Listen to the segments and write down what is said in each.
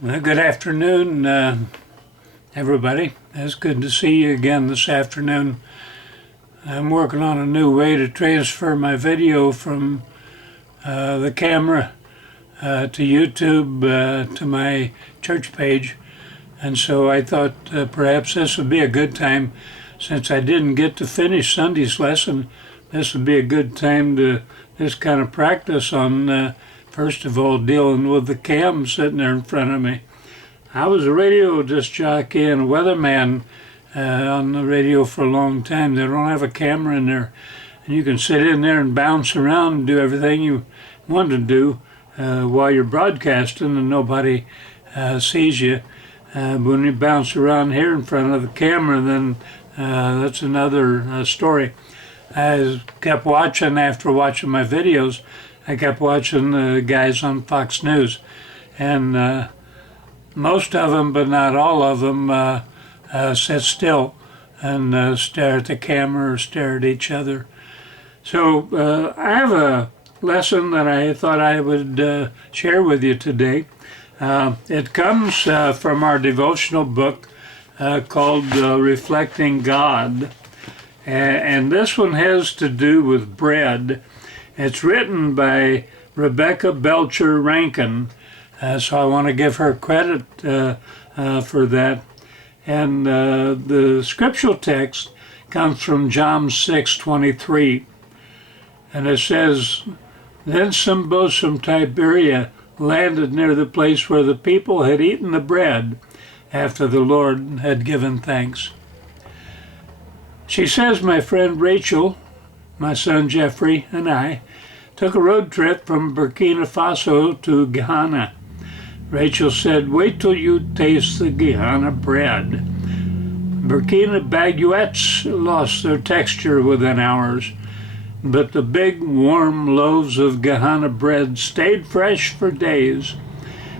Well, good afternoon, everybody. It's good to see you again this afternoon. I'm working on a new way to transfer my video from the camera to YouTube to my church page. And so I thought perhaps this would be a good time, since I didn't get to finish Sunday's lesson, this would be a good time to just kind of practice on, first of all, dealing with the cam sitting there in front of me. I was a radio disc jockey and a weatherman on the radio for a long time. They don't have a camera in there, and you can sit in there and bounce around and do everything you want to do while you're broadcasting, and nobody sees you. When you bounce around here in front of the camera, then that's another story. I kept watching, after watching my videos, I kept watching the guys on Fox News, and most of them, but not all of them, sit still and stare at the camera or stare at each other. So I have a lesson that I thought I would share with you today. It comes from our devotional book called Reflecting God. And this one has to do with bread. It's written by Rebecca Belcher-Rankin, so I want to give her credit for that. And the scriptural text comes from John 6:23, and it says, "Then some boats from Tiberia landed near the place where the people had eaten the bread after the Lord had given thanks." She says, "My friend Rachel, my son Jeffrey, and I took a road trip from Burkina Faso to Ghana. Rachel said, 'Wait till you taste the Ghana bread.' Burkina baguettes lost their texture within hours, but the big, warm loaves of Ghana bread stayed fresh for days.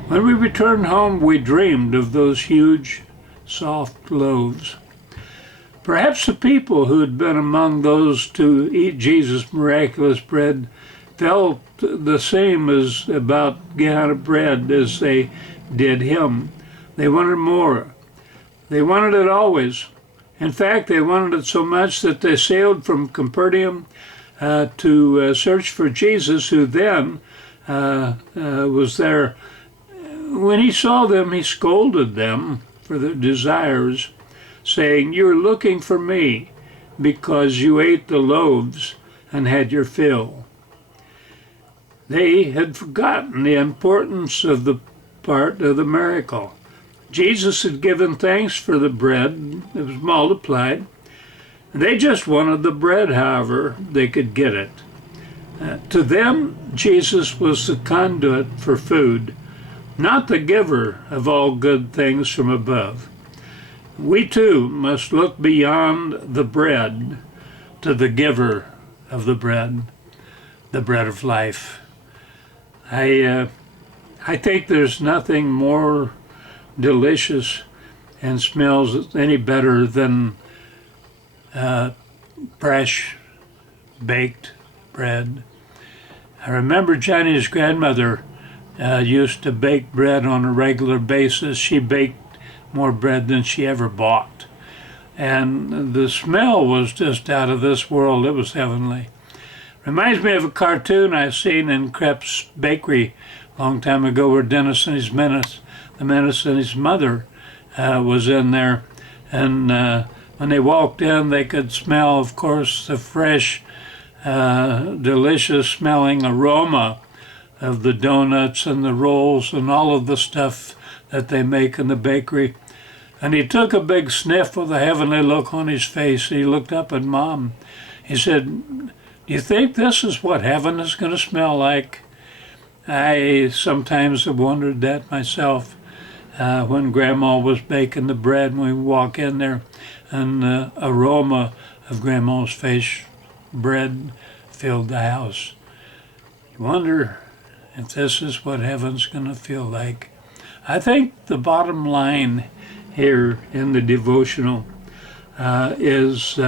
When we returned home, we dreamed of those huge, soft loaves." Perhaps the people who had been among those to eat Jesus' miraculous bread felt the same as about Ghana bread as they did him. They wanted more. They wanted it always. In fact, they wanted it so much that they sailed from Capernaum to search for Jesus, who then was there. When he saw them, he scolded them for their desires, saying, "You're looking for me because you ate the loaves and had your fill." They had forgotten the importance of the part of the miracle. Jesus had given thanks for the bread that was multiplied. They just wanted the bread, however they could get it. To them, Jesus was the conduit for food, not the giver of all good things from above. We too must look beyond the bread to the giver of the bread of life. I think there's nothing more delicious and smells any better than fresh baked bread. I remember Johnny's grandmother used to bake bread on a regular basis. She baked more bread than she ever bought. And the smell was just out of this world. It was heavenly. Reminds me of a cartoon I seen in Crepes Bakery a long time ago, where Dennis and his mother was in there. And when they walked in, they could smell, of course, the fresh, delicious smelling aroma of the donuts and the rolls and all of the stuff that they make in the bakery. And he took a big sniff with a heavenly look on his face. He looked up at Mom. He said, "Do you think this is what heaven is going to smell like?" I sometimes have wondered that myself. When Grandma was baking the bread, and we walk in there, and the aroma of Grandma's fresh bread filled the house. You wonder if this is what heaven's going to feel like. I think the bottom line here in the devotional is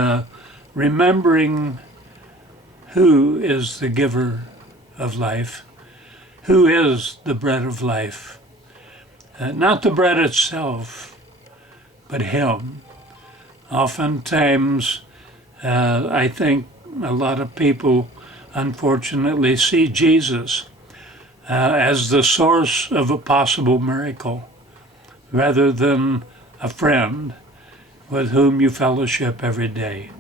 remembering who is the giver of life, who is the bread of life. Not the bread itself, but Him. Oftentimes, I think a lot of people, unfortunately, see Jesus as the source of a possible miracle, rather than a friend with whom you fellowship every day.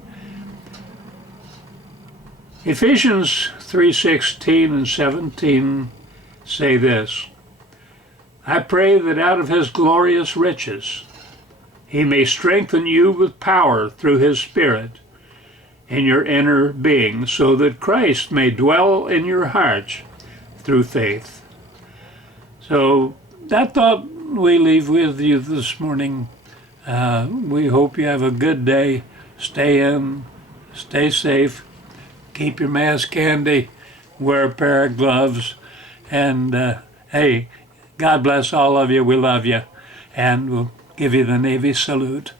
Ephesians 3:16 and 17 say this, I pray that out of His glorious riches He may strengthen you with power through His Spirit in your inner being, so that Christ may dwell in your hearts through faith. So that thought we leave with you this morning. We hope you have a good day. Stay in, stay safe, keep your mask handy, wear a pair of gloves, and hey, God bless all of you. We love you, and we'll give you the Navy salute.